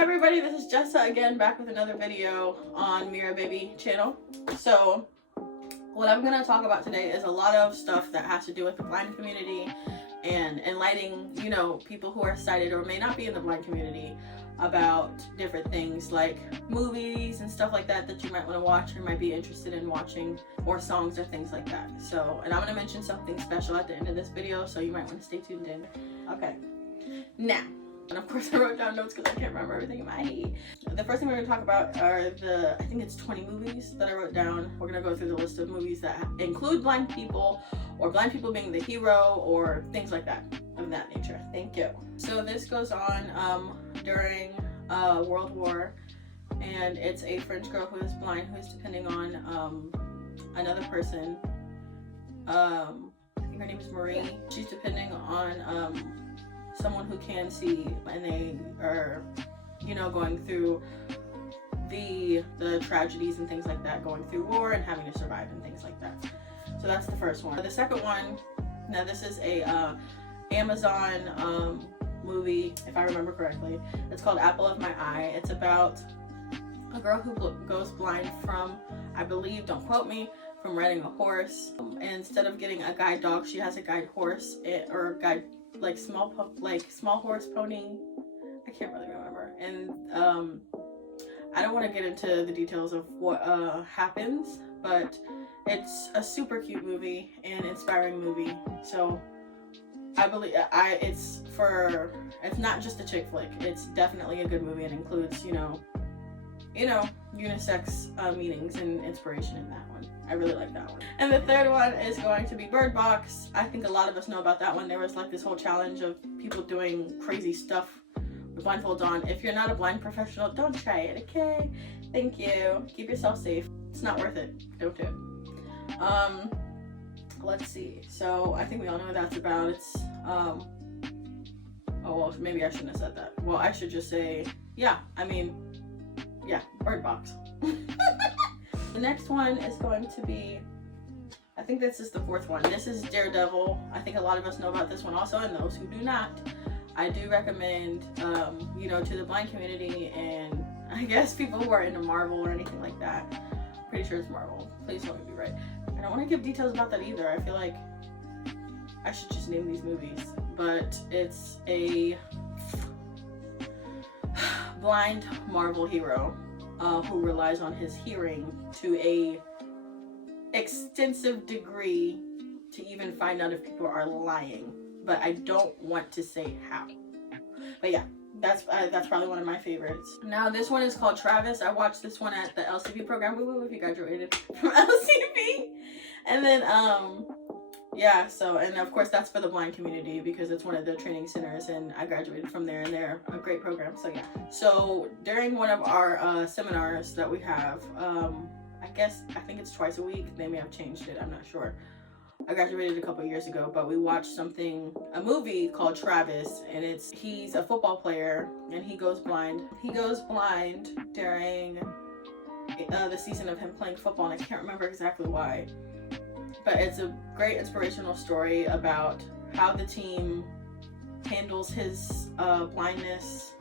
everybody, this is Jessa again, back with another video on Mira Baby channel. So what I'm going to talk about today is a lot of stuff that has to do with the blind community and enlightening, you know, people who are sighted or may not be in the blind community about different things like movies and stuff like that that you might want to watch or might be interested in watching, or songs or things like that. So, and I'm going to mention something special at the end of this video, so you might want to stay tuned in. Okay, now, and of course I wrote down notes because I can't remember everything in my head. The first thing we're going to talk about are I think it's 20 movies that I wrote down. We're going to go through the list of movies that include blind people, or blind people being the hero, or things like that, of that nature. Thank you. So this goes on during World War, and it's a French girl who is blind, who is depending on another person. I think her name is Marie. She's depending on someone who can see, and they are, you know, going through the tragedies and things like that, going through war and having to survive and things like that. So that's the first one. The second one, now this is a Amazon movie, if I remember correctly. It's called Apple of My Eye. It's about a girl who goes blind from, I believe, don't quote me, from riding a horse. And instead of getting a guide dog, she has a guide horse, or a guide small horse pony. I can't really remember. And I don't want to get into the details of what happens, but it's a super cute movie and inspiring movie. So I believe it's not just a chick flick. It's definitely a good movie and includes, you know, unisex meanings and inspiration in that one. I really like that one. And the third one is going to be Bird Box. I think a lot of us know about that one. There was like this whole challenge of people doing crazy stuff with blindfolds on. If you're not a blind professional, don't try it, okay? Thank you. Keep yourself safe. It's not worth it. Don't do it. Let's see. So I think we all know what that's about. It's oh well, maybe I shouldn't have said that. Well, I should just say, yeah, Bird Box. The next one is going to be, I think this is the fourth one. This is Daredevil. I think a lot of us know about this one also, and those who do not, I do recommend, you know, to the blind community, and I guess people who are into Marvel or anything like that. Pretty sure it's Marvel. Please don't be right. I don't want to give details about that either. I feel like I should just name these movies. But it's a blind Marvel hero who relies on his hearing to a extensive degree to even find out if people are lying. But I don't want to say how. But yeah, that's probably one of my favorites. Now this one is called Travis. I watched this one at the LCP program. Woo-woo if you graduated from LCP. And then yeah, so, and of course that's for the blind community because it's one of the training centers, and I graduated from there, and they're a great program. So yeah, so during one of our seminars that we have, I think it's twice a week. They may have changed it, I'm not sure. I graduated a couple years ago, but we watched a movie called Travis, and he's a football player and he goes blind. He goes blind during the season of him playing football, and I can't remember exactly why. But it's a great inspirational story about how the team handles his blindness.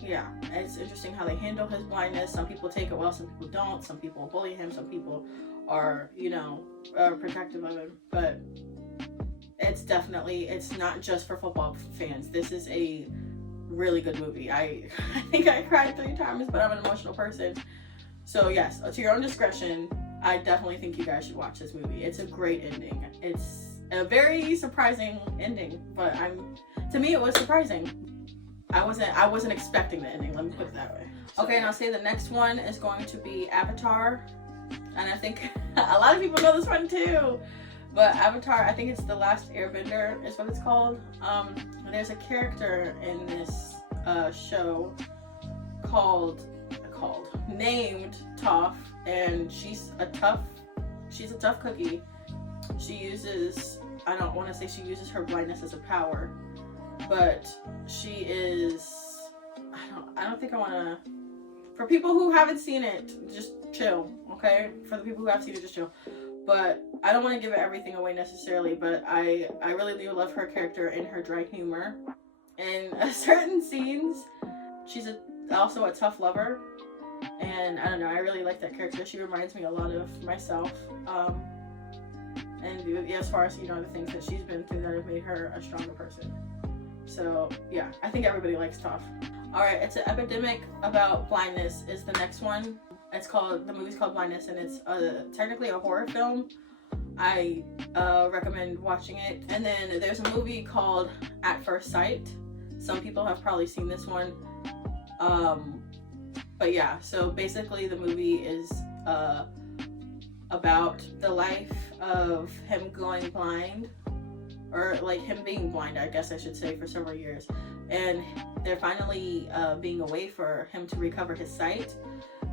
Yeah, it's interesting how they handle his blindness. Some people take it well, some people don't. Some people bully him, some people are, you know, protective of him. But it's not just for football fans. This is a really good movie. I think I cried 3 times, but I'm an emotional person. So yes, to your own discretion, I definitely think you guys should watch this movie. It's a great ending. It's a very surprising ending, but to me it was surprising. I wasn't expecting the ending, let me put it that way. Okay, and I'll say the next one is going to be Avatar. And I think a lot of people know this one too. But Avatar, I think it's The Last Airbender is what it's called. There's a character in this show named Toph, and she's a tough cookie. She uses, I don't want to say she uses her blindness as a power, but she is, I don't think I want to, for people who haven't seen it, just chill, okay? For the people who have seen it, just chill. But I don't want to give everything away necessarily, but I really do love her character and her dry humor. In certain scenes, she's a also a tough lover, and I don't know, I really like that character. She reminds me a lot of myself, and as far as, you know, the things that she's been through that have made her a stronger person. So yeah, I think everybody likes tough. All right, It's an Epidemic About Blindness is the next one. The movie's called Blindness, and it's technically a horror film. I recommend watching it. And then there's a movie called At First Sight. Some people have probably seen this one. But yeah, so basically the movie is about the life of him going blind, or like him being blind, I guess I should say, for several years. And they're finally being a way for him to recover his sight,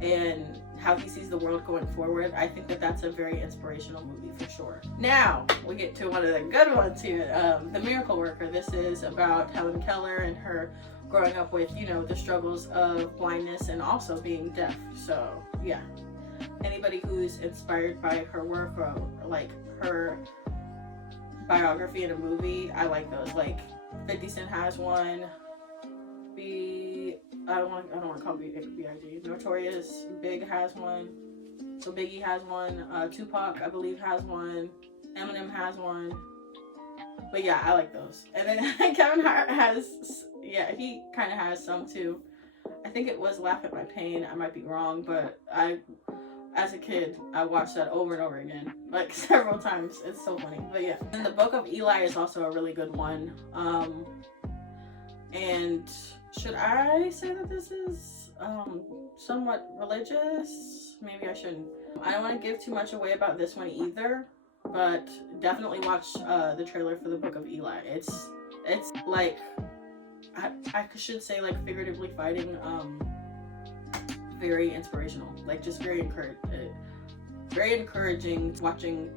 and how he sees the world going forward. I think that that's a very inspirational movie for sure. Now we get to one of the good ones here, The Miracle Worker. This is about Helen Keller and her growing up with, you know, the struggles of blindness and also being deaf. So yeah, anybody who's inspired by her work, or like her biography in a movie, I like those. Like 50 Cent has one. I don't want to call it B.I.G. Notorious Big has one. So Biggie has one. Tupac, I believe, has one. Eminem has one. But yeah, I like those. And then Kevin Hart has, yeah, he kind of has some too. I think it was Laugh at My Pain. I might be wrong, but as a kid, I watched that over and over again, like several times. It's so funny. But yeah. And the Book of Eli is also a really good one. And should I say that this is somewhat religious? Maybe I shouldn't. I don't want to give too much away about this one either, but definitely watch the trailer for the Book of Eli. It's like, I should say, like, figuratively fighting, very inspirational, like just very encouraging watching.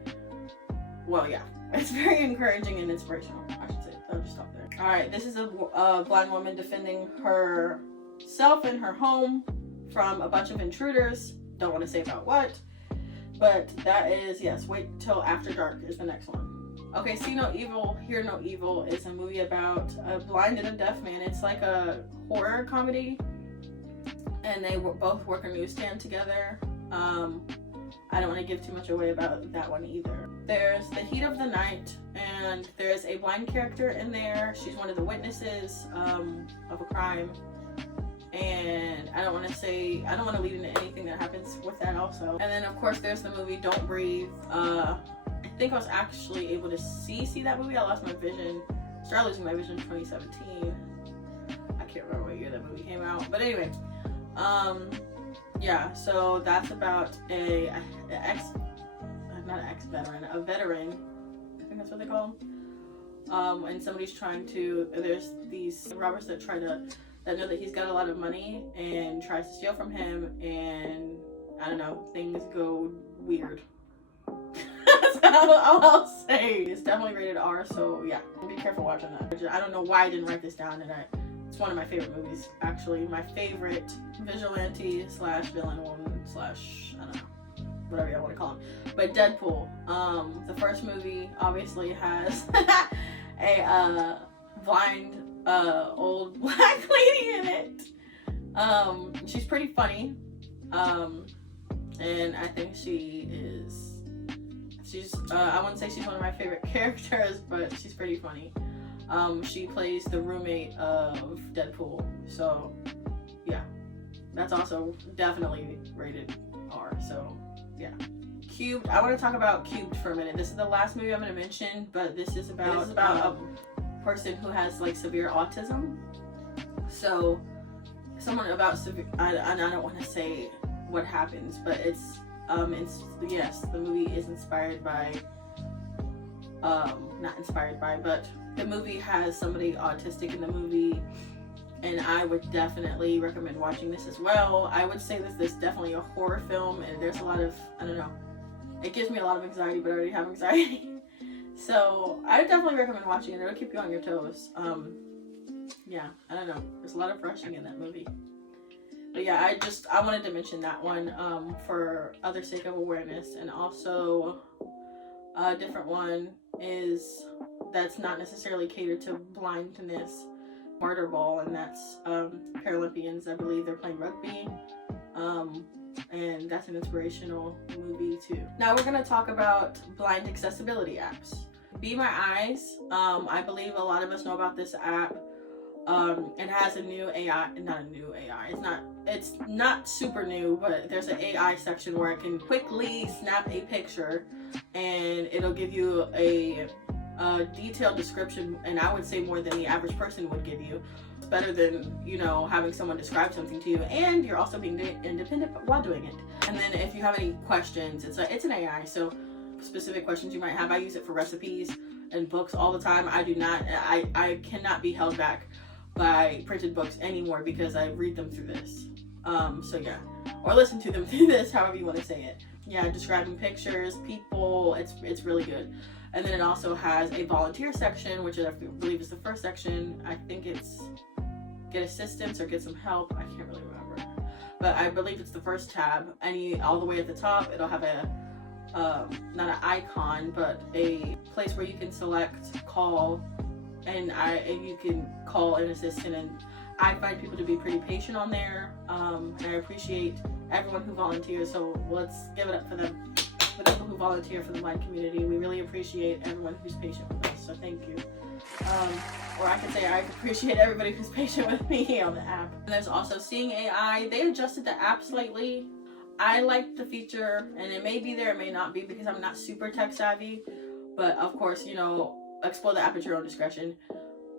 Well, yeah, it's very encouraging and inspirational, I should say. I'll just stop there. All right, this is a blind woman defending herself and her home from a bunch of intruders. Don't want to say about what, but that is, yes, wait till After Dark is the next one. Okay, See No Evil, Hear No Evil is a movie about a blind and a deaf man. It's like a horror comedy, and they both work a newsstand together. I don't want to give too much away about that one either. There's The Heat of the Night, and there's a blind character in there. She's one of the witnesses of a crime. And I don't want to lead into anything that happens with that also. And then of course there's the movie Don't Breathe. I think I was actually able to see that movie. I lost my vision. Started losing my vision in 2017. I can't remember what year that movie came out. But anyway, yeah, so that's about a veteran. I think that's what they call him. And somebody's there's these robbers that know that he's got a lot of money and tries to steal from him, and I don't know, things go weird. That's all I'll say. It's definitely rated R, so yeah, be careful watching that. I don't know why I didn't write this down, and it's one of my favorite movies, actually. My favorite vigilante / villain woman / I don't know, whatever you want to call him. But Deadpool, the first movie obviously has a blind old black lady in it. She's pretty funny, and I think she's I wouldn't say she's one of my favorite characters, but she's pretty funny. She plays the roommate of Deadpool, so yeah, that's also definitely rated R. So yeah. Cubed, I want to talk about Cubed for a minute. This is the last movie I'm going to mention, but this is about a person who has like severe autism. So someone about severe, I don't want to say what happens, but it's yes, the movie is inspired by not inspired by, but the movie has somebody autistic in the movie, and I would definitely recommend watching this as well. I would say that this is definitely a horror film, and there's a lot of, I don't know, it gives me a lot of anxiety, but I already have anxiety. So I would definitely recommend watching it. It'll keep you on your toes. Yeah, I don't know. There's a lot of rushing in that movie. But yeah, I wanted to mention that one for other sake of awareness. And also a different one is that's not necessarily catered to blindness Martyr Ball, and that's Paralympians. I believe they're playing rugby. And that's an inspirational movie too. Now we're going to talk about blind accessibility apps. Be My Eyes. I believe a lot of us know about this app. It has a new AI, not a new AI, it's not super new, but there's an AI section where it can quickly snap a picture and it'll give you a detailed description, and I would say more than the average person would give you. It's better than, you know, having someone describe something to you, and you're also being independent while doing it. And then if you have any questions, it's an AI, so specific questions you might have. I use it for recipes and books all the time. I cannot be held back by printed books anymore because I read them through this. So yeah, or listen to them through this, however you want to say it. Yeah, describing pictures, people, it's really good. And then it also has a volunteer section, which I believe is the first section. I think it's get assistance or get some help. I can't really remember, but I believe it's the first tab. All the way at the top, it'll have a not an icon, but a place where you can select call, and you can call an assistant. And I find people to be pretty patient on there, and I appreciate everyone who volunteers. So let's give it up for them. For the people who volunteer for the blind community, we really appreciate everyone who's patient with us, so thank you. Or I can say I appreciate everybody who's patient with me on the app. And there's also Seeing AI. They adjusted the app slightly. I like the feature, and it may be there, it may not be, because I'm not super tech savvy, but of course, you know, explore the app at your own discretion.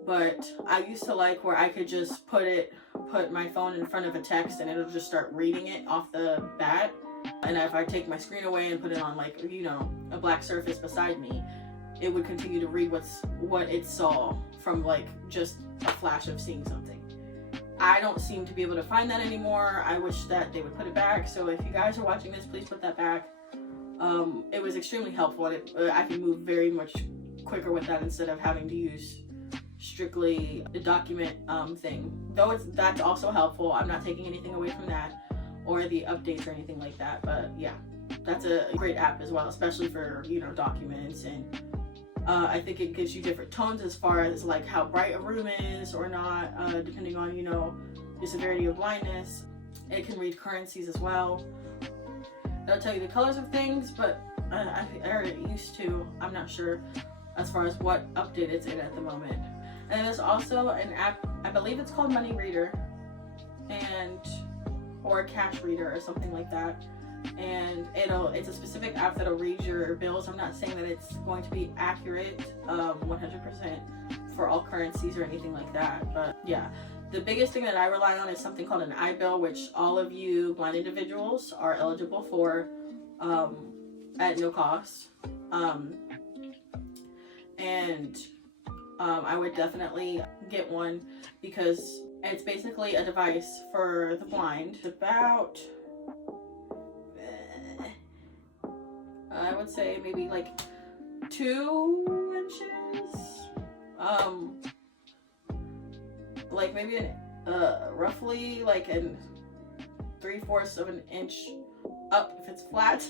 But I used to like where I could just put my phone in front of a text and it'll just start reading it off the bat. And if I take my screen away and put it on, like, you know, a black surface beside me, it would continue to read what it saw from, like, just a flash of seeing something. I don't seem to be able to find that anymore. I wish that they would put it back. So if you guys are watching this, please put that back. It was extremely helpful. I can move very much quicker with that instead of having to use strictly the document thing. Though that's also helpful. I'm not taking anything away from that, or the updates or anything like that. But yeah, that's a great app as well, especially for, you know, documents. And I think it gives you different tones as far as like how bright a room is or not, depending on, you know, the severity of blindness. It can read currencies as well. It'll tell you the colors of things, but I heard it used to. I'm not sure as far as what update it's in at the moment. And there's also an app, I believe it's called Money Reader, or Cash Reader or something like that. And it's a specific app that'll read your bills. I'm not saying that it's going to be accurate 100% for all currencies or anything like that, but yeah. The biggest thing that I rely on is something called an iBill, which all of you blind individuals are eligible for at no cost. I would definitely get one because it's basically a device for the blind. It's about, I would say maybe like 2 inches. Like maybe roughly like 3/4 of an inch up if it's flat.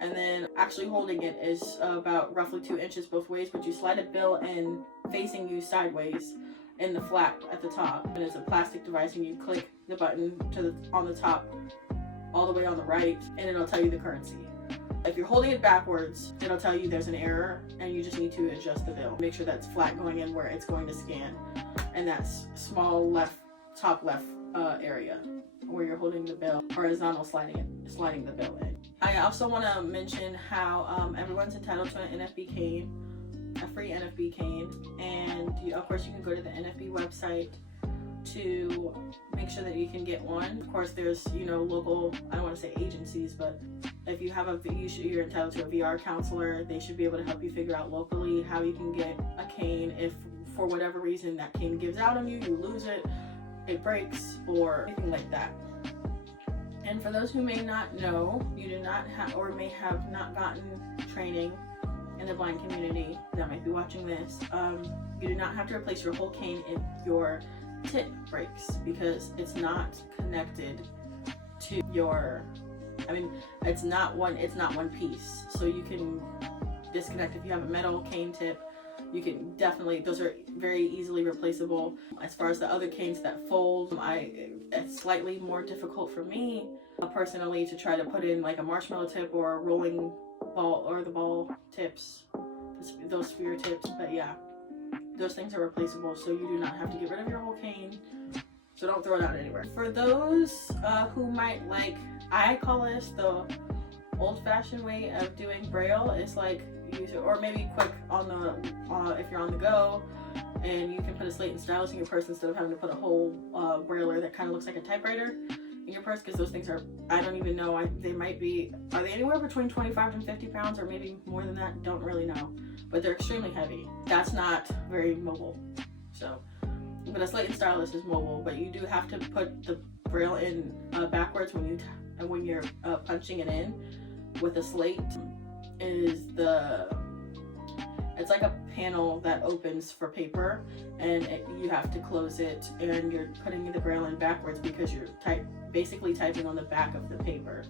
And then actually holding it is about roughly 2 inches both ways, but you slide a bill in facing you sideways in the flap at the top. And it's a plastic device, and you click the button on the top all the way on the right, and it'll tell you the currency. If you're holding it backwards, it'll tell you there's an error, and you just need to adjust the bill. Make sure that's flat going in where it's going to scan, and that's small top left area where you're holding the bill, horizontal sliding the bill in. I also want to mention how everyone's entitled to an NFB cane, a free NFB cane, and of course you can go to the NFB website to make sure that you can get one. Of course, there's, you know, local, I don't want to say agencies, but if you have you're entitled to a VR counselor. They should be able to help you figure out locally how you can get a cane if for whatever reason that cane gives out on you, you lose it, it breaks, or anything like that. And for those who may not know, you do not have or may have not gotten training in the blind community that might be watching this, you do not have to replace your whole cane if your tip breaks, because it's not connected to your, it's not one piece. So you can disconnect if you have a metal cane tip, you can definitely, those are very easily replaceable. As far as the other canes that fold, it's slightly more difficult for me personally to try to put in like a marshmallow tip or a rolling ball, or the ball tips, those sphere tips. But yeah, those things are replaceable, so you do not have to get rid of your whole cane. So don't throw it out anywhere. For those who might like, I call this the old-fashioned way of doing Braille. Is like use it, or maybe quick on the if you're on the go, and you can put a slate and stylus in your purse instead of having to put a whole brailler that kind of looks like a typewriter in your purse, because those things are, I don't even know, they might be, are they anywhere between 25 and 50 pounds, or maybe more than that? Don't really know, but they're extremely heavy. That's not very mobile. So, but a slate and stylus is mobile, but you do have to put the Braille in backwards when you're punching it in. With a slate, it's like a panel that opens for paper, and you have to close it, and you're putting the Braille in backwards because you're basically typing on the back of the paper.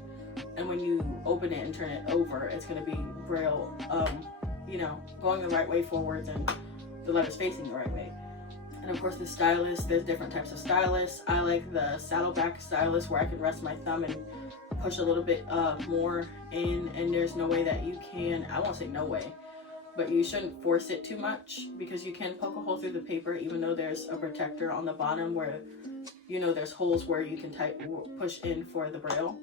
And when you open it and turn it over, it's going to be Braille, going the right way forwards and the letters facing the right way. And of course the stylus, there's different types of stylus. I like the saddleback stylus where I can rest my thumb and push a little bit more in, and there's no way that you can, I won't say no way, but you shouldn't force it too much, because you can poke a hole through the paper, even though there's a protector on the bottom where, there's holes where you can push in for the Braille,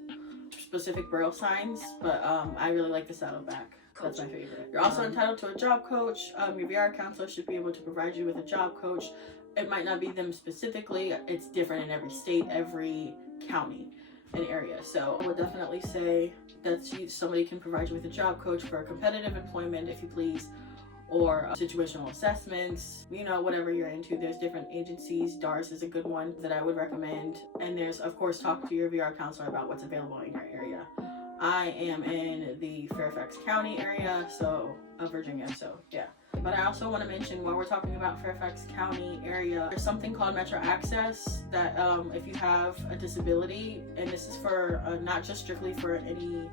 specific Braille signs. But I really like the saddleback. That's my favorite. You're also entitled to a job coach. Your VR counselor should be able to provide you with a job coach. It might not be them specifically. It's different in every state, every county and area. So I would definitely say that somebody can provide you with a job coach for competitive employment, if you please, or situational assessments, whatever you're into. There's different agencies. DARS is a good one that I would recommend. And there's, of course, talk to your VR counselor about what's available in your area. I am in the Fairfax County area, of Virginia, so yeah. But I also want to mention, while we're talking about Fairfax County area, there's something called Metro Access that if you have a disability, and this is for not just strictly for any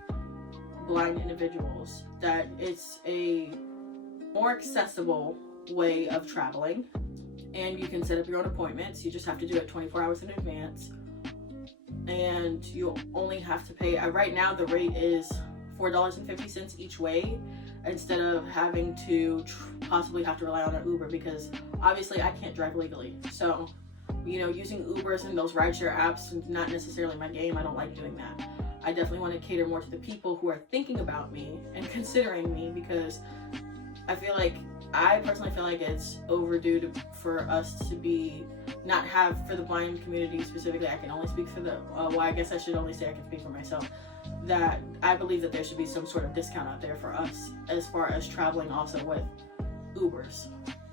blind individuals, that it's a more accessible way of traveling, and you can set up your own appointments. You just have to do it 24 hours in advance. And you only have to pay, right now the rate is $4.50 each way, instead of having to possibly have to rely on an Uber, because obviously I can't drive legally. So, using Ubers and those rideshare apps is not necessarily my game. I don't like doing that. I definitely want to cater more to the people who are thinking about me and considering me, because I personally feel like it's overdue for us to not have, for the blind community specifically, I can only speak for I guess I should only say I can speak for myself, that I believe that there should be some sort of discount out there for us as far as traveling also with Ubers.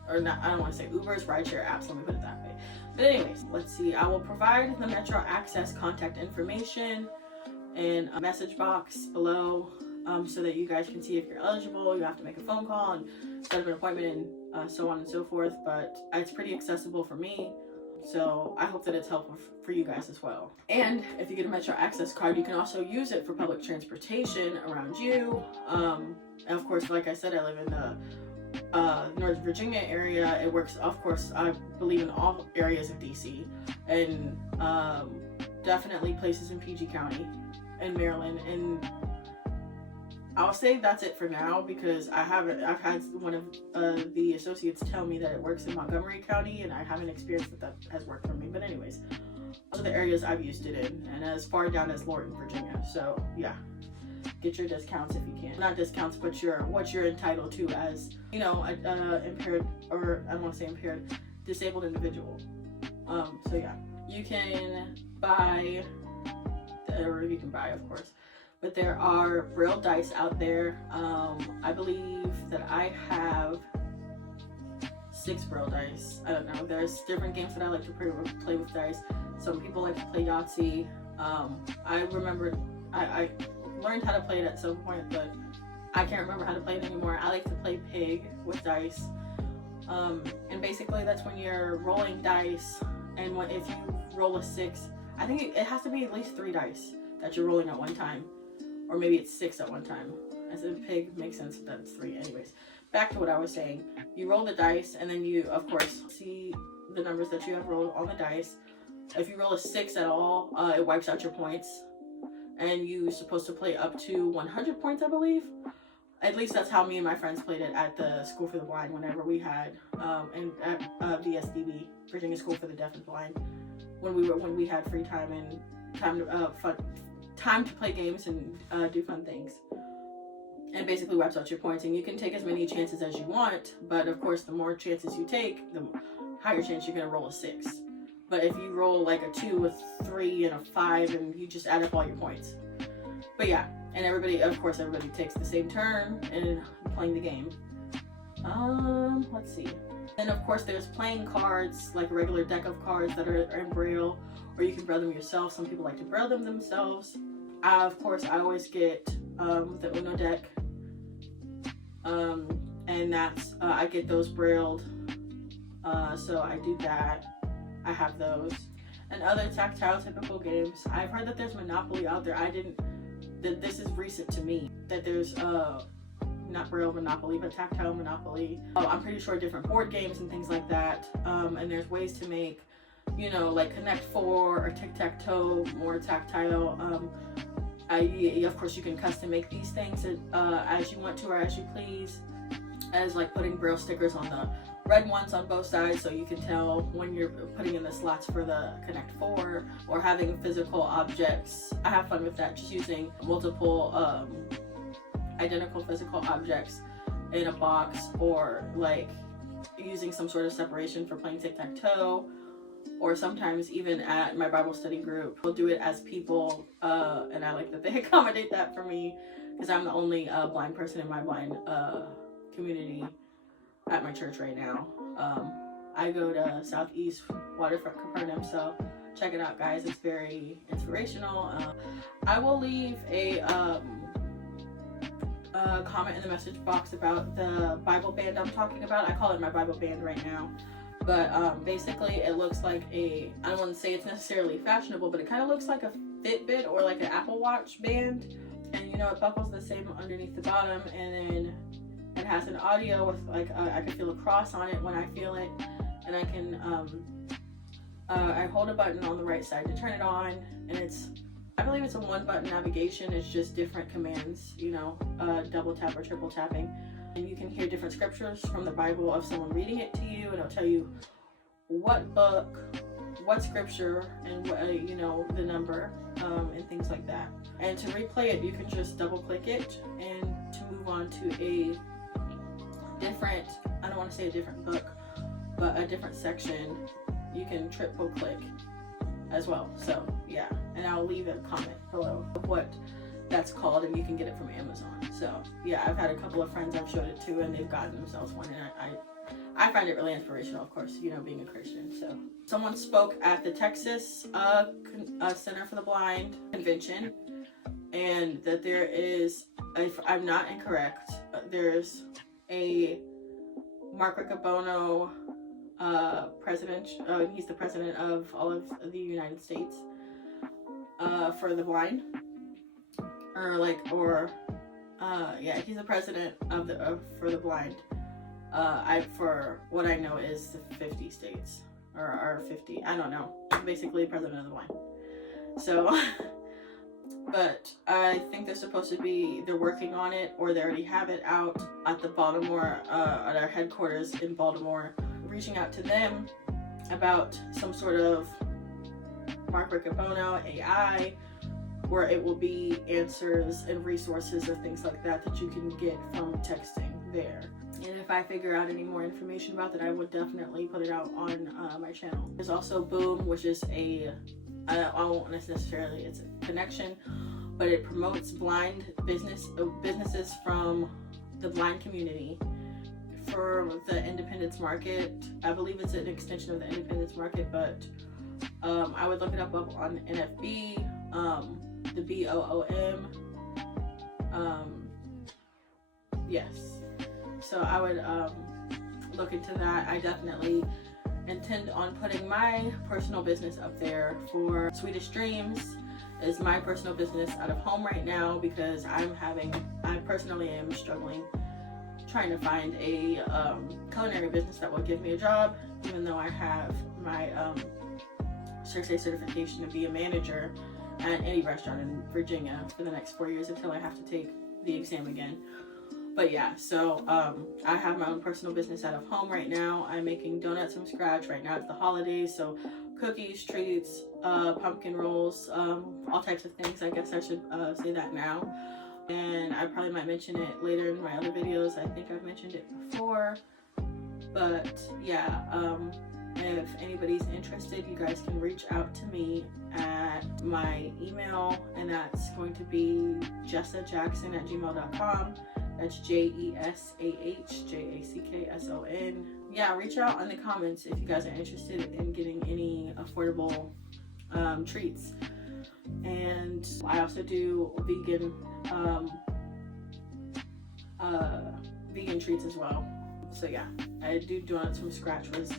Or not, I don't want to say Ubers, rideshare apps, let me put it that way. But anyways, let's see. I will provide the Metro Access contact information in a message box below, so that you guys can see if you're eligible. You have to make a phone call and set up an appointment and so on and so forth, but it's pretty accessible for me. So I hope that it's helpful for you guys as well. And if you get a Metro Access card, you can also use it for public transportation around you. And of course, like I said, I live in the Northern Virginia area. It works, of course, I believe, in all areas of DC, and definitely places in PG County and Maryland. And I'll say that's it for now, because I've had one of the associates tell me that it works in Montgomery County, and I haven't experienced that has worked for me. But anyways, those are the areas I've used it in, and as far down as Lorton, Virginia. So yeah, get your discounts if you can. Not discounts, but what you're entitled to as, impaired, or I don't want to say impaired, disabled individual. So yeah, you can buy, of course. But there are Braille dice out there. I believe that I have 6 Braille dice. I don't know. There's different games that I like to play with dice. Some people like to play Yahtzee. I remember I learned how to play it at some point, but I can't remember how to play it anymore. I like to play Pig with dice. And basically that's when you're rolling dice, and if you roll a 6, I think it has to be at least 3 dice that you're rolling at one time. Or maybe it's 6 at one time. As a Pig makes sense that it's 3 anyways. back to what I was saying. You roll the dice, and then you, of course, see the numbers that you have rolled on the dice. If you roll a 6 at all, it wipes out your points. And you're supposed to play up to 100 points, I believe. At least that's how me and my friends played it at the School for the Blind whenever we had, and at VSDB, Virginia School for the Deaf and Blind, when we had free time and time to play games and do fun things. And basically wipes out your points, and you can take as many chances as you want, but of course the more chances you take, the higher chance you're going to roll a 6. But if you roll like a 2, a 3, and a 5, and you just add up all your points. But yeah, and everybody takes the same turn in playing the game. Let's see. And of course there's playing cards, like a regular deck of cards that are in Braille, or you can Braille them yourself. Some people like to Braille them themselves. Of course, I always get the Uno deck. And that's, I get those Brailled. So I do that. I have those. And other tactile typical games. I've heard that there's Monopoly out there. This is recent to me, that there's not Braille Monopoly, but tactile Monopoly. I'm pretty sure different board games and things like that. And there's ways to make, like Connect 4 or Tic-Tac-Toe more tactile. Of course, you can custom make these things as you want to or as you please, as like putting Braille stickers on the red ones on both sides so you can tell when you're putting in the slots for the Connect 4, or having physical objects. I have fun with that, just using multiple identical physical objects in a box, or like using some sort of separation for playing tic-tac-toe. Or sometimes even at my Bible study group, we'll do it as people, and I like that they accommodate that for me, because I'm the only blind person in my blind community at my church right now. I go to Southeast Waterfront Capernaum, so check it out, guys. It's very inspirational. I will leave a comment in the message box about the Bible band I'm talking about. I call it my Bible band right now. But basically it looks like I don't want to say it's necessarily fashionable, but it kind of looks like a Fitbit or like an Apple Watch band. And it buckles the same underneath the bottom, and then it has an audio with like, I can feel a cross on it when I feel it. And I can, I hold a button on the right side to turn it on, and I believe it's a 1-button navigation. It's just different commands, double tap or triple tapping. And you can hear different scriptures from the Bible of someone reading it to you, and it'll tell you what book, what scripture, and what, the number, and things like that. And to replay it, you can just double click it, and to move on to a different, I don't want to say a different book, but a different section, you can triple click as well. So yeah, and I'll leave a comment below of what that's called, and you can get it from Amazon. So yeah, I've had a couple of friends I've showed it to, and they've gotten themselves one, and I find it really inspirational, of course, being a Christian. So someone spoke at the Texas Center for the Blind convention, and that there is, if I'm not incorrect, there's a Mark Riccobono president. He's the president of all of the United States for the blind. He's the president for the blind. For what I know is the 50 states, or 50, I don't know. Basically, president of the blind. So, but I think they're working on it, or they already have it out at the Baltimore, at our headquarters in Baltimore, reaching out to them about some sort of Mark Riccobono AI, where it will be answers and resources of things like that you can get from texting there. And if I figure out any more information about that, I would definitely put it out on my channel. There's also Boom, which is I won't necessarily, it's a connection, but it promotes blind businesses from the blind community for the independence market. I believe it's an extension of the independence market, but I would look it up on NFB, the BOOM. Yes. So I would look into that. I definitely intend on putting my personal business up there. For Swedish Dreams is my personal business out of home right now, because I personally am struggling trying to find a culinary business that will give me a job, even though I have my SINCI-S certification to be a manager at any restaurant in Virginia for the next 4 years until I have to take the exam again. But yeah, so I have my own personal business out of home right now. I'm making donuts from scratch. Right now it's the holidays, so cookies, treats, pumpkin rolls, all types of things. I guess I should say that now. And I probably might mention it later in my other videos. I think I've mentioned it before. But yeah, if anybody's interested, you guys can reach out to me at my email, and that's going to be jessajackson@gmail.com. That's JESAHJACKSON. Yeah, reach out in the comments if you guys are interested in getting any affordable treats. And I also do vegan vegan treats as well. So yeah, I do donuts from scratch was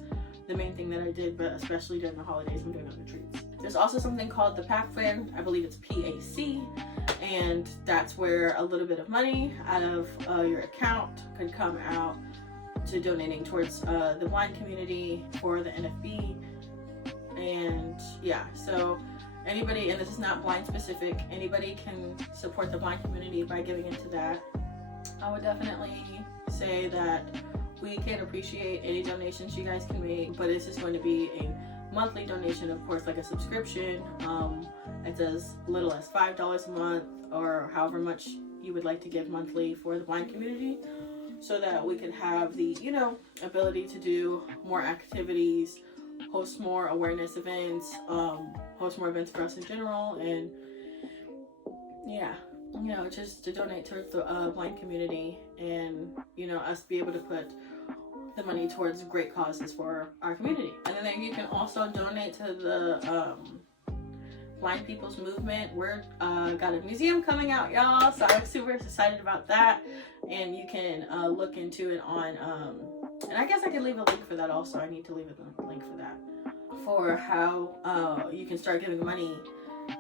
the main thing that I did, but especially during the holidays I'm doing other treats. There's also something called the PAC Plan. I believe it's PAC, and that's where a little bit of money out of your account could come out to donating towards the blind community for the NFB. And yeah, so anybody, and this is not blind specific, anybody can support the blind community by giving into that. I would definitely say that we can appreciate any donations you guys can make, but this is going to be a monthly donation, of course, like a subscription. It's as little as $5 a month, or however much you would like to give monthly for the blind community, so that we can have the, you know, ability to do more activities, host more awareness events, host more events for us in general, and yeah, you know, just to donate towards the blind community, and you know, us be able to put the money towards great causes for our community. And then you can also donate to the blind people's movement. We're got a museum coming out, y'all, so I'm super excited about that. And you can look into it on and I guess I can leave a link for that also. I need to leave a link for that, for how you can start giving money,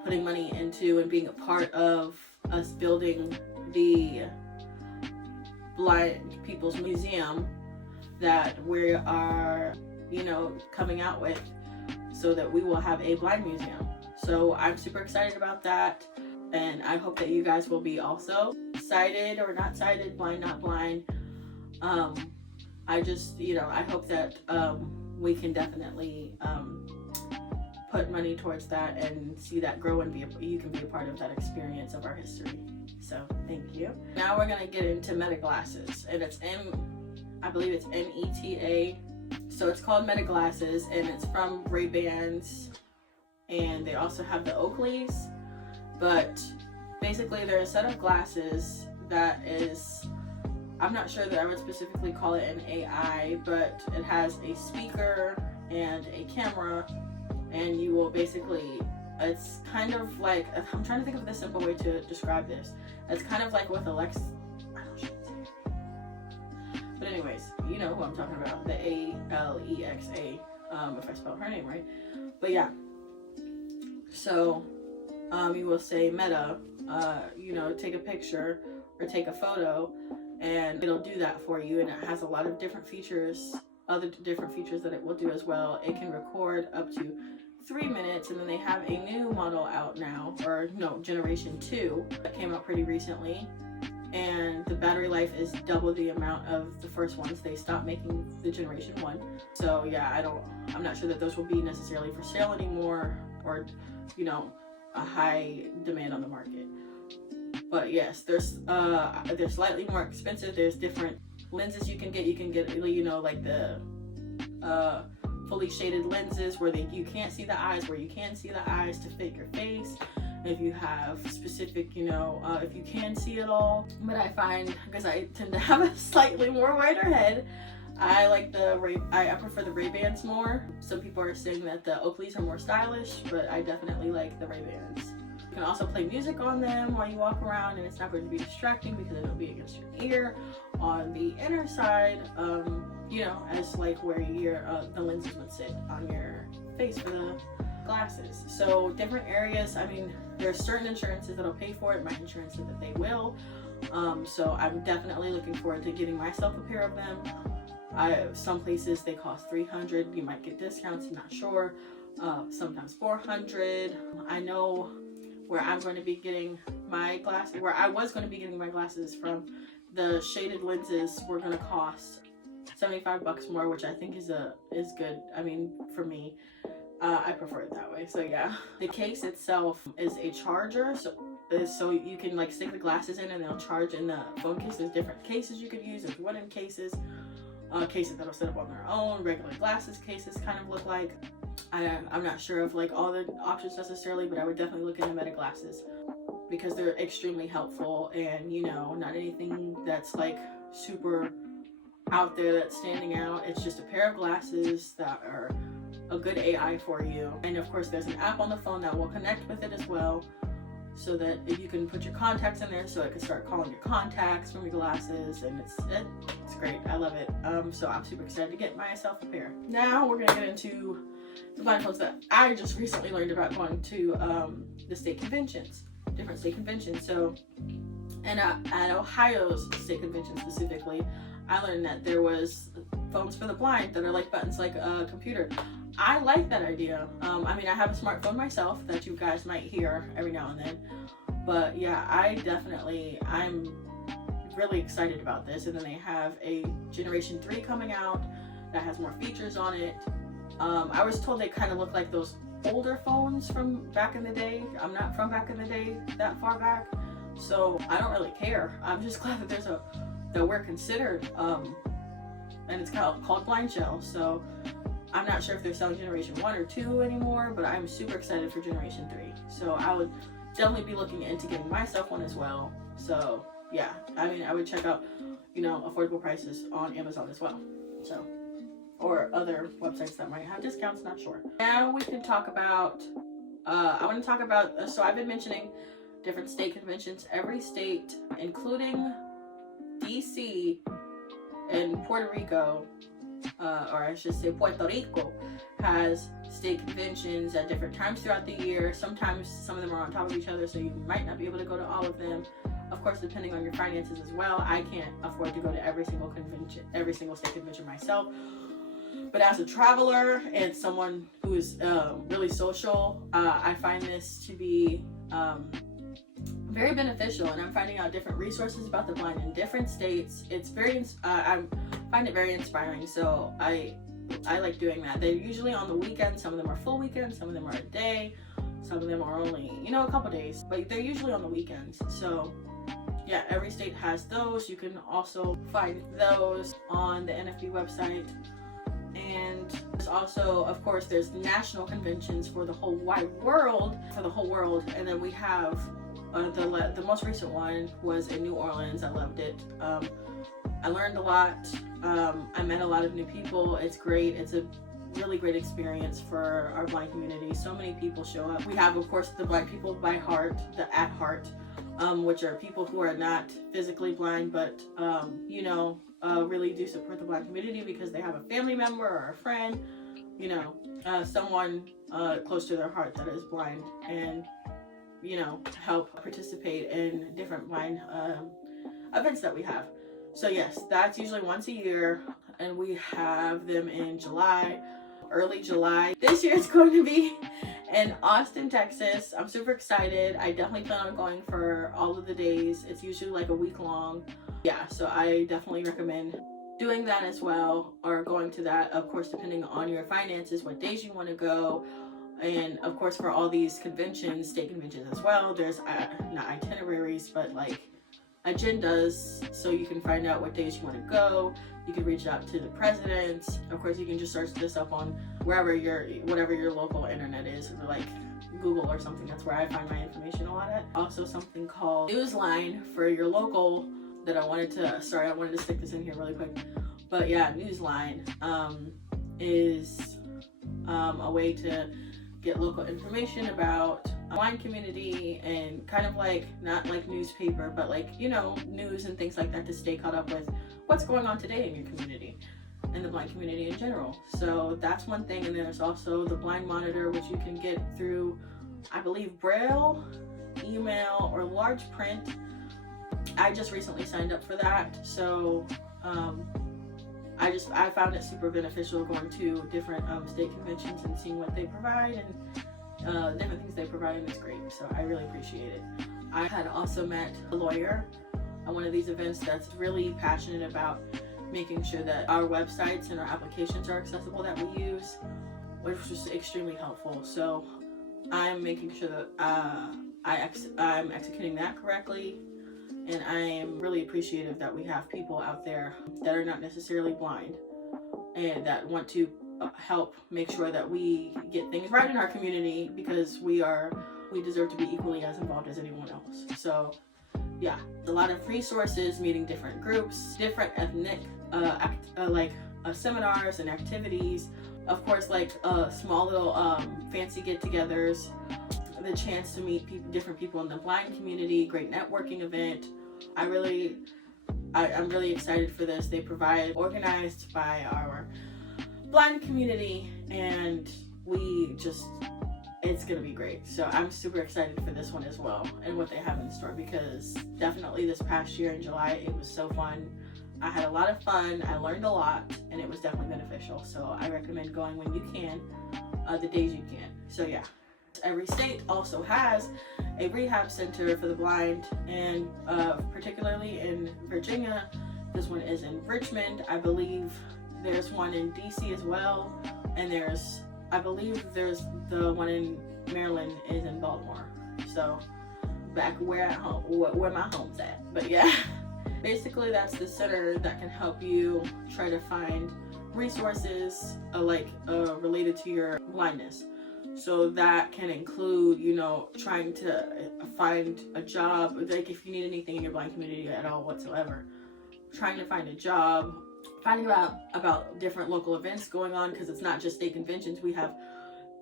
putting money into and being a part of us building the blind people's museum that we are, you know, coming out with, so that we will have a blind museum. So I'm super excited about that, and I hope that you guys will be also sighted or not sighted, blind, not blind. I just, you know, I hope that we can definitely put money towards that and see that grow, and you can be a part of that experience of our history. So thank you. Now we're gonna get into Meta glasses, and it's I believe it's META. So it's called Meta glasses, and it's from Vens, and they also have the Oakleys. But basically they're a set of glasses that is, I'm not sure that I would specifically call it an AI, but it has a speaker and a camera, and you will basically, it's kind of like, I'm trying to think of the simple way to describe this. It's kind of like with Alexa. But anyways, you know who I'm talking about, the Alexa, if I spell her name right. But yeah, so you will say Meta, you know, take a picture or take a photo, and it'll do that for you. And it has a lot of different features, other different features that it will do as well. It can record up to 3 minutes, and then they have a new model out now, or no, generation 2 that came out pretty recently. And the battery life is double the amount of the first ones. They stopped making the generation 1. So yeah, I'm not sure that those will be necessarily for sale anymore, or, you know, a high demand on the market. But yes, they're slightly more expensive. There's different lenses you can get. You can get, you know, like the fully shaded lenses where you can't see the eyes, where you can see the eyes to fit your face. If you have specific, you know, if you can see it all. But I find, because I tend to have a slightly more wider head, I like I prefer the Ray-Bans more. Some people are saying that the Oakleys are more stylish, but I definitely like the Ray-Bans. You can also play music on them while you walk around, and it's not going to be distracting because it'll be against your ear. On the inner side, you know, as like where the lenses would sit on your face for the glasses. So different areas, I mean, there's certain insurances that'll pay for it. My insurance said that they will. So I'm definitely looking forward to getting myself a pair of them. Some places they cost $300. You might get discounts, I'm not sure. Sometimes $400. I know where I'm going to be getting my glasses, where I was going to be getting my glasses from, the shaded lenses were going to cost $75 more, which I think is good. I mean, for me, I prefer it that way. So yeah, the case itself is a charger, so you can like stick the glasses in and they'll charge in the phone case. There's different cases you could use. There's wooden cases, cases that'll set up on their own. Regular glasses cases kind of look like. I'm not sure of like all the options necessarily, but I would definitely look into Meta glasses because they're extremely helpful, and you know, not anything that's like super out there that's standing out. It's just a pair of glasses that are a good AI for you. And of course there's an app on the phone that will connect with it as well, so that if you can put your contacts in there, so it can start calling your contacts from your glasses, and it's great. I love it. So I'm super excited to get myself a pair. Now we're gonna get into the blindfolds that I just recently learned about going to the state conventions, different state conventions. So, and at Ohio's state convention specifically, I learned that there was phones for the blind that are like buttons like a computer. I like that idea. I mean, I have a smartphone myself that you guys might hear every now and then, but yeah, I'm really excited about this. And then they have a Generation 3 coming out that has more features on it. I was told they kind of look like those older phones from back in the day. I'm not from back in the day, that far back, so I don't really care. I'm just glad that that we're considered, and it's called Blind Shell. So I'm not sure if they're selling Generation 1 or 2 anymore, but I'm super excited for Generation 3. So I would definitely be looking into getting myself one as well. So yeah, I mean, I would check out, you know, affordable prices on Amazon as well. So, or other websites that might have discounts, not sure. Now we can talk about, I want to talk about, so I've been mentioning different state conventions. Every state, including DC and Puerto Rico, or I should say Puerto Rico, has state conventions at different times throughout the year. Sometimes some of them are on top of each other, so you might not be able to go to all of them. Of course, depending on your finances as well. I can't afford to go to every single convention, every single state convention myself. But as a traveler and someone who is really social, I find this to be very beneficial, and I'm finding out different resources about the blind in different states. It's very, I find it very inspiring, so I like doing that. They're usually on the weekend. Some of them are full weekends, some of them are a day, some of them are only, you know, a couple days, but they're usually on the weekends. So yeah, every state has those. You can also find those on the NFB website. And there's also, of course, there's national conventions for the whole wide world, and then we have the most recent one was in New Orleans. I loved it. I learned a lot. I met a lot of new people. It's great. It's a really great experience for our blind community. So many people show up. We have, of course, the Blind People by Heart, the At Heart, which are people who are not physically blind, but you know, really do support the blind community because they have a family member or a friend, you know, someone close to their heart that is blind, and you know, help participate in different blind events that we have. So yes, that's usually once a year, and we have them in July, early July. This year it's going to be in Austin, Texas. I'm super excited. I definitely plan on going for all of the days. It's usually like a week long. Yeah, so I definitely recommend doing that as well, or going to that, of course, depending on your finances, what days you want to go. And of course, for all these conventions, state conventions as well, there's not itineraries, but like agendas, so you can find out what days you want to go. You can reach out to the presidents. Of course, you can just search this up on whatever your local internet is, or like Google or something. That's where I find my information a lot at. Also, something called Newsline for your local that I wanted to stick this in here really quick. But yeah, Newsline is a way to get local information about the blind community, and kind of like, not like newspaper, but like, you know, news and things like that, to stay caught up with what's going on today in your community and the blind community in general. So that's one thing. And then there's also the Blind Monitor, which you can get through, I believe, Braille, email, or large print. I just recently signed up for that, so I found it super beneficial going to different state conventions and seeing what they provide and different things they provide, and it's great. So I really appreciate it. I had also met a lawyer at one of these events that's really passionate about making sure that our websites and our applications are accessible that we use, which was just extremely helpful. So I'm making sure that I'm executing that correctly, and I am really appreciative that we have people out there that are not necessarily blind and that want to help make sure that we get things right in our community, because we deserve to be equally as involved as anyone else. So yeah, a lot of resources, meeting different groups, different ethnic seminars and activities, of course, like small little fancy get-togethers, the chance to meet different people in the blind community, great networking event. I'm really excited for this. They provide organized by our blind community, and it's gonna be great. So I'm super excited for this one as well and what they have in store, because definitely this past year in July, it was so fun. I had a lot of fun, I learned a lot, and it was definitely beneficial. So I recommend going when you can, the days you can. So yeah. Every state also has a rehab center for the blind, and particularly in Virginia, this one is in Richmond. I believe there's one in DC as well, and I believe there's the one in Maryland is in Baltimore. So back where my home's at. But yeah, basically that's the center that can help you try to find resources related to your blindness. So that can include, trying to find a job, like if you need anything in your blind community at all whatsoever, trying to find a job, finding about different local events going on, because it's not just state conventions. We have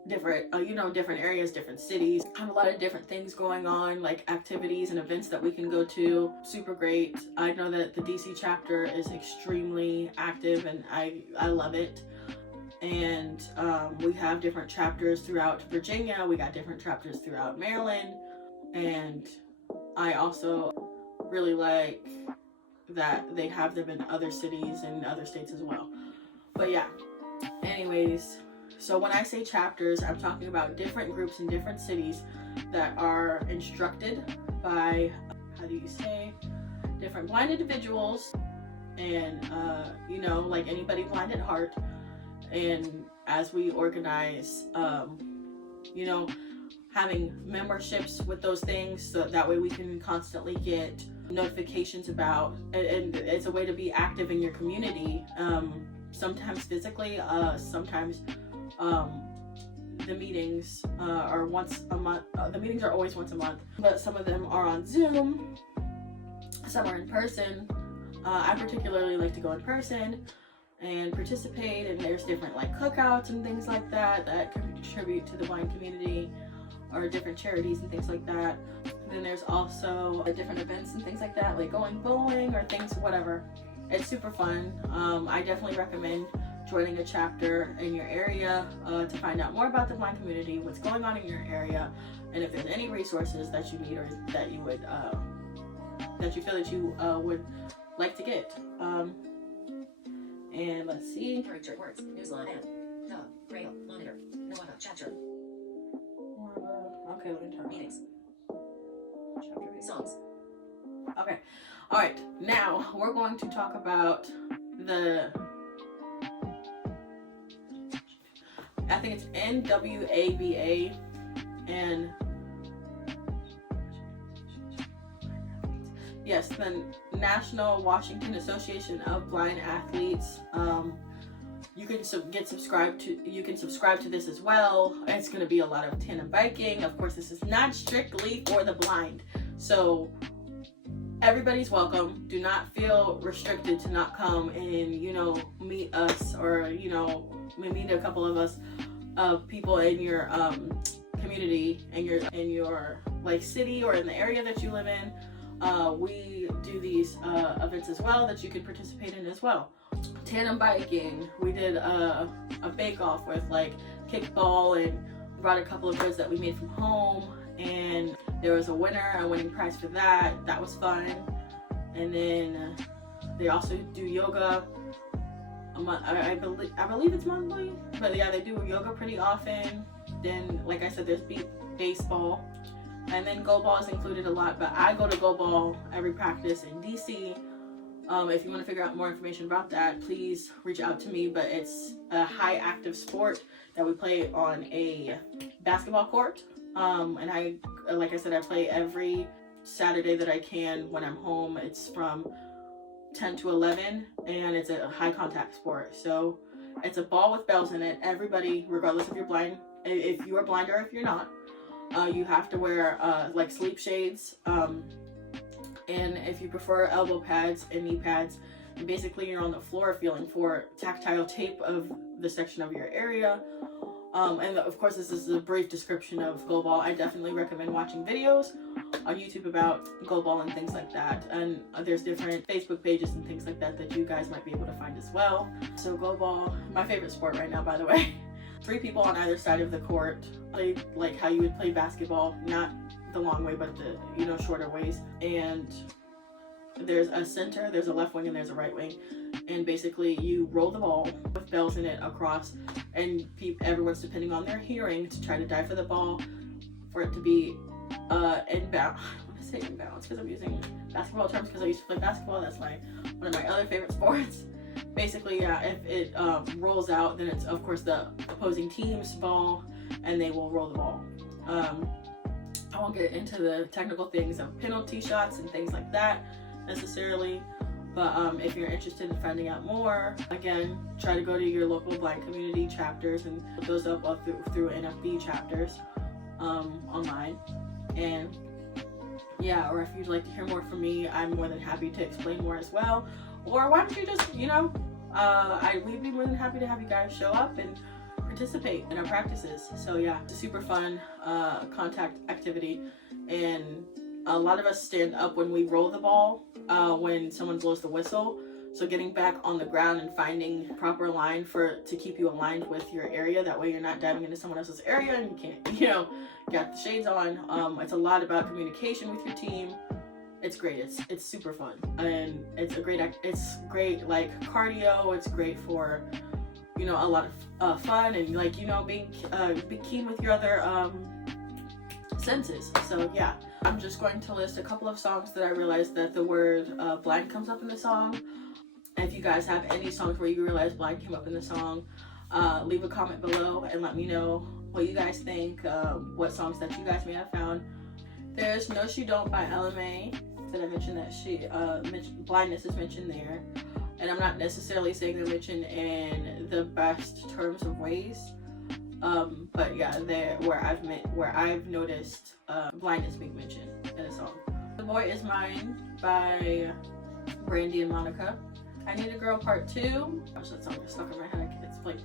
different, different areas, different cities, have a lot of different things going on, like activities and events that we can go to. Super great. I know that the DC chapter is extremely active, and I love it. And we have different chapters throughout Virginia. We got different chapters throughout Maryland. And I also really like that they have them in other cities and other states as well. But yeah, anyways, so when I say chapters, I'm talking about different groups in different cities that are instructed by, different blind individuals, and like anybody blind at heart. And as we organize, having memberships with those things, so that way we can constantly get notifications about, and it's a way to be active in your community, sometimes physically, sometimes the meetings are once a month. The meetings are always once a month, but some of them are on Zoom, some are in person. I particularly like to go in person and participate, and there's different cookouts and things like that contribute to the blind community, or different charities and things like that. And then there's also different events and things like that, like going bowling or things, whatever. It's super fun. I definitely recommend joining a chapter in your area to find out more about the blind community, what's going on in your area, and if there's any resources that you need or that you would that you feel that you would like to get. And let's see. Character words, newsline, and the rail monitor, Nevada chapter. Okay, let me turn. Meetings. Songs. Okay. All right. Now we're going to talk about I think it's NWABA, and yes, the National Washington Association of Blind Athletes. You can subscribe to this as well. It's going to be a lot of tandem biking. Of course, this is not strictly for the blind, so everybody's welcome. Do not feel restricted to not come and meet us, or meet a couple of us, people in your community, in your city, or in the area that you live in. We do these events as well that you can participate in as well. Tandem biking, we did a bake-off with kickball, and brought a couple of goods that we made from home, and there was a winning prize for that. That was fun. And then they also do yoga. I believe it's monthly, but yeah, they do yoga pretty often. Then, like I said, there's baseball, and then go ball is included a lot. But I go to go ball every practice in DC. If you want to figure out more information about that, please reach out to me. But it's a high active sport that we play on a basketball court. And like I said, I play every Saturday that I can when I'm home. It's from 10 to 11, and it's a high contact sport. So it's a ball with bells in it. Everybody, regardless if you're blind, if you are blind or if you're not, you have to wear like sleep shades, and if you prefer, elbow pads and knee pads. And basically you're on the floor feeling for tactile tape of the section of your area. And of course, this is a brief description of go ball. I definitely recommend watching videos on YouTube about go ball and things like that. And there's different Facebook pages and things like that that you guys might be able to find as well. So go ball, my favorite sport right now, by the way. 3 people on either side of the court. Play like how you would play basketball, not the long way, but the, you know, shorter ways. And there's a center, there's a left wing, and there's a right wing. And basically you roll the ball with bells in it across, and everyone's depending on their hearing to try to dive for the ball for it to be inbound. I want to say inbounds because I'm using basketball terms because I used to play basketball. That's one of my other favorite sports. Basically, yeah, if it rolls out, then it's of course the opposing team's ball, and they will roll the ball. I won't get into the technical things of penalty shots and things like that necessarily, but if you're interested in finding out more, again, try to go to your local blind community chapters and look those up through NFB chapters online. And yeah, or if you'd like to hear more from me, I'm more than happy to explain more as well. Or why don't you just, you know, we'd be more than happy to have you guys show up and participate in our practices. So yeah, it's a super fun contact activity, and a lot of us stand up when we roll the ball when someone blows the whistle. So getting back on the ground and finding proper line to keep you aligned with your area. That way you're not diving into someone else's area and you can't, you know, got the shades on. It's a lot about communication with your team. It's great. It's super fun, and it's great like cardio. It's great for, you know, a lot of fun and, like, you know, being keen with your other senses. So yeah, I'm just going to list a couple of songs that I realized that the word blind comes up in the song. And if you guys have any songs where you realize blind came up in the song, leave a comment below and let me know what you guys think, what songs that you guys may have found. There's No She Don't by LMA that I mentioned, that blindness is mentioned there. And I'm not necessarily saying they're mentioned in the best terms of ways, but yeah, they're where I've noticed blindness being mentioned in a song. The Boy Is Mine by Brandy and Monica. I Need a Girl Part 2. Gosh, that song is stuck in my head. It's like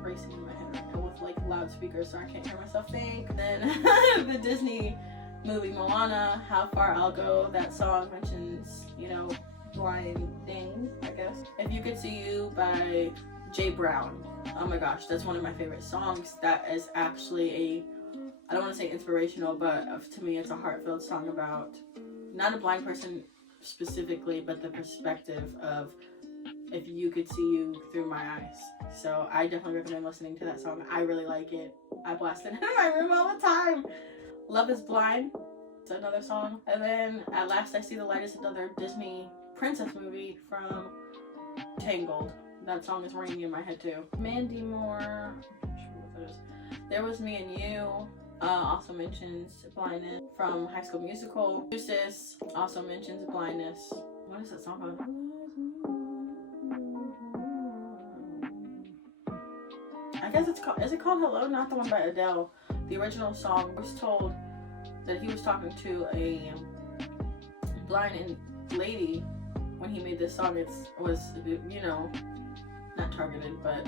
racing in my head right now with like loudspeakers, so I can't hear myself think. Then the Disney movie Moana, How Far I'll Go. That song mentions, you know, blind things, I guess. If You Could See You by Jay Brown. Oh my gosh, that's one of my favorite songs. That is actually I don't want to say inspirational, but to me it's a heartfelt song about not a blind person specifically, but the perspective of if you could see you through my eyes. So I definitely recommend listening to that song. I really like it. I blast it in my room all the time. Love Is Blind. It's another song. And then At Last I See the Light is another Disney princess movie from Tangled. That song is ringing in my head too. Mandy Moore. I'm not sure what that is. There Was Me and You. Also mentions blindness from High School Musical. SINCI-S also mentions blindness. What is that song called? I guess it's called, is it called Hello? Not the one by Adele. The original song was told that he was talking to a blind lady when he made this song. It was, you know, not targeted, but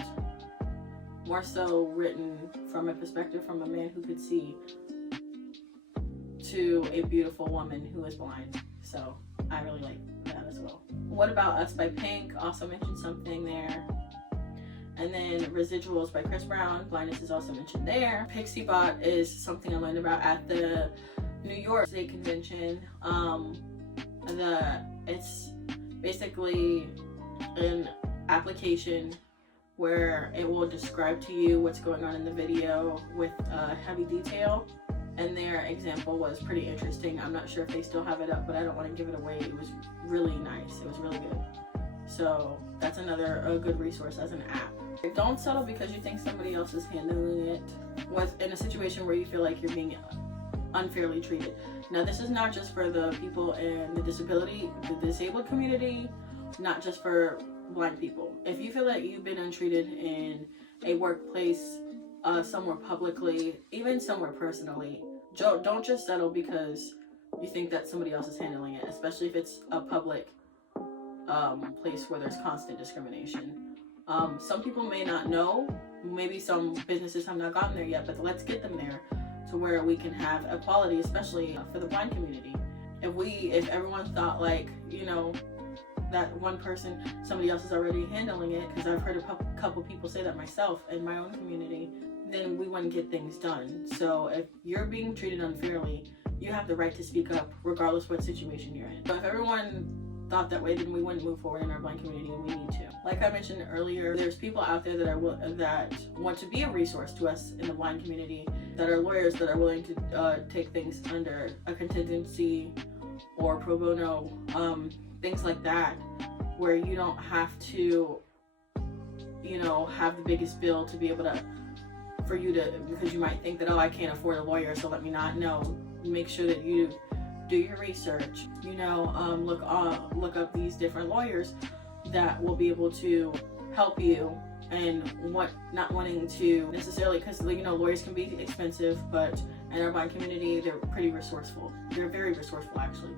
more so written from a perspective from a man who could see to a beautiful woman who is blind. So I really like that as well. What About Us by Pink also mentioned something there. And then Residuals by Chris Brown. Blindness is also mentioned there. Pixie Bot is something I learned about at the New York State Convention. It's basically an application where it will describe to you what's going on in the video with heavy detail. And their example was pretty interesting. I'm not sure if they still have it up, but I don't want to give it away. It was really nice. It was really good. So that's a good resource as an app. Don't settle because you think somebody else is handling it in a situation where you feel like you're being unfairly treated. Now, this is not just for the people in the disabled community, not just for blind people. If you feel like you've been untreated in a workplace, somewhere publicly, even somewhere personally, don't just settle because you think that somebody else is handling it, especially if it's a public place where there's constant discrimination. Some people may not know, maybe some businesses have not gotten there yet, but let's get them there to where we can have equality, especially for the blind community. If everyone thought like, you know, that one person, somebody else is already handling it, because I've heard a couple people say that myself in my own community, then we wouldn't get things done. So if you're being treated unfairly, you have the right to speak up regardless what situation you're in. So if everyone thought that way, then we wouldn't move forward in our blind community, and we need to. Like I mentioned earlier, there's people out there that want to be a resource to us in the blind community, that are lawyers that are willing to take things under a contingency or pro bono, things like that, where you don't have to, you know, have the biggest bill to be able to, because you might think that, oh, I can't afford a lawyer, so let me not. No, make sure that you do your research, you know, look up these different lawyers that will be able to help you, and not wanting to necessarily, because, you know, lawyers can be expensive, but in our blind community, they're pretty resourceful. They're very resourceful, actually.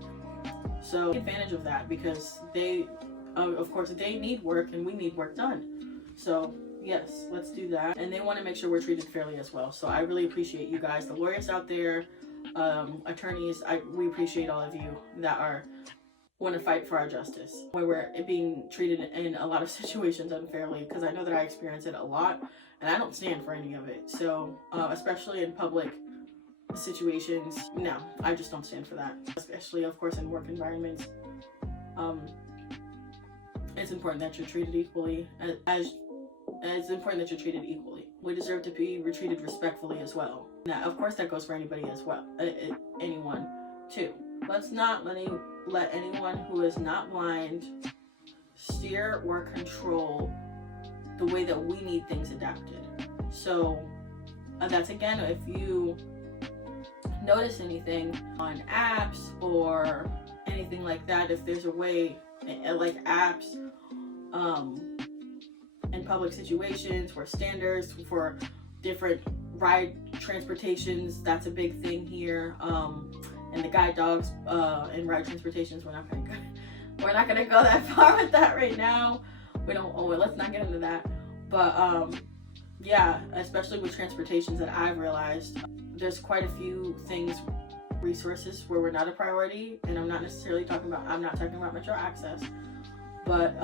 So take advantage of that, because they, of course, they need work and we need work done. So yes, let's do that. And they want to make sure we're treated fairly as well. So I really appreciate you guys, the lawyers out there, attorneys. We appreciate all of you that want to fight for our justice, where we're being treated in a lot of situations unfairly, because I know that I experience it a lot, and I don't stand for any of it. So especially in public situations, no, I just don't stand for that. Especially, of course, in work environments, it's important that you're treated equally. It's important that you're treated equally. We deserve to be treated respectfully as well. Now, of course, that goes for anybody as well, anyone too. Let's not let anyone who is not blind steer or control the way that we need things adapted. So that's, again, if you notice anything on apps or anything like that, if there's a way, like apps in public situations for standards for different ride transportations, that's a big thing here. And the guide dogs and ride transportations, we're not gonna go that far with that right now. Let's not get into that. But yeah, especially with transportations, that I've realized there's quite a few resources where we're not a priority, and I'm not talking about Metro Access, but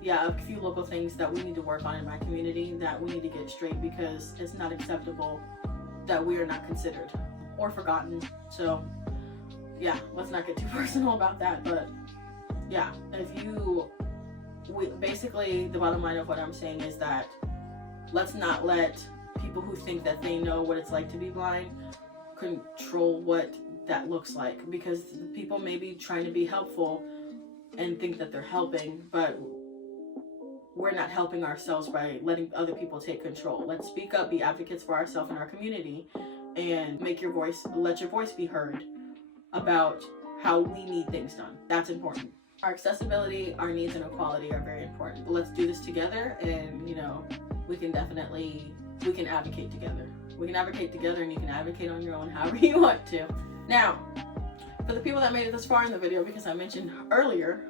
yeah, a few local things that we need to work on in my community that we need to get straight, because it's not acceptable that we are not considered or forgotten. So yeah, let's not get too personal about that. But yeah, basically the bottom line of what I'm saying is that let's not let people who think that they know what it's like to be blind control what that looks like, because people may be trying to be helpful and think that they're helping, but we're not helping ourselves by letting other people take control. Let's speak up, be advocates for ourselves and our community, and let your voice be heard about how we need things done. That's important. Our accessibility, our needs, and equality are very important. But let's do this together, and, you know, we can advocate together. We can advocate together, and you can advocate on your own however you want to. Now, for the people that made it this far in the video, because I mentioned earlier,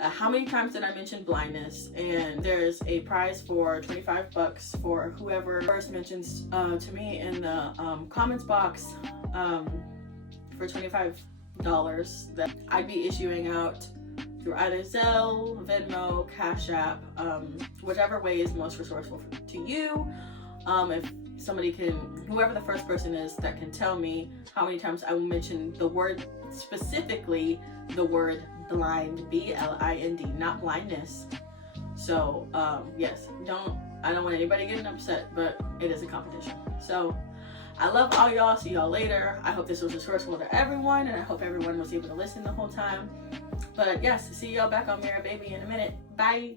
how many times did I mention blindness? And there's a prize for $25 for whoever first mentions to me in the comments box for $25 that I'd be issuing out through either Zelle, Venmo, Cash App, whichever way is most resourceful to you. If whoever the first person is that can tell me how many times I will mention the word, specifically the word blind, B-L-I-N-D, not blindness. So yes, I don't want anybody getting upset, but it is a competition. So I love all y'all. See y'all later. I hope this was resourceful to everyone, and I hope everyone was able to listen the whole time. But yes, see y'all back on Mira Baby in a minute. Bye.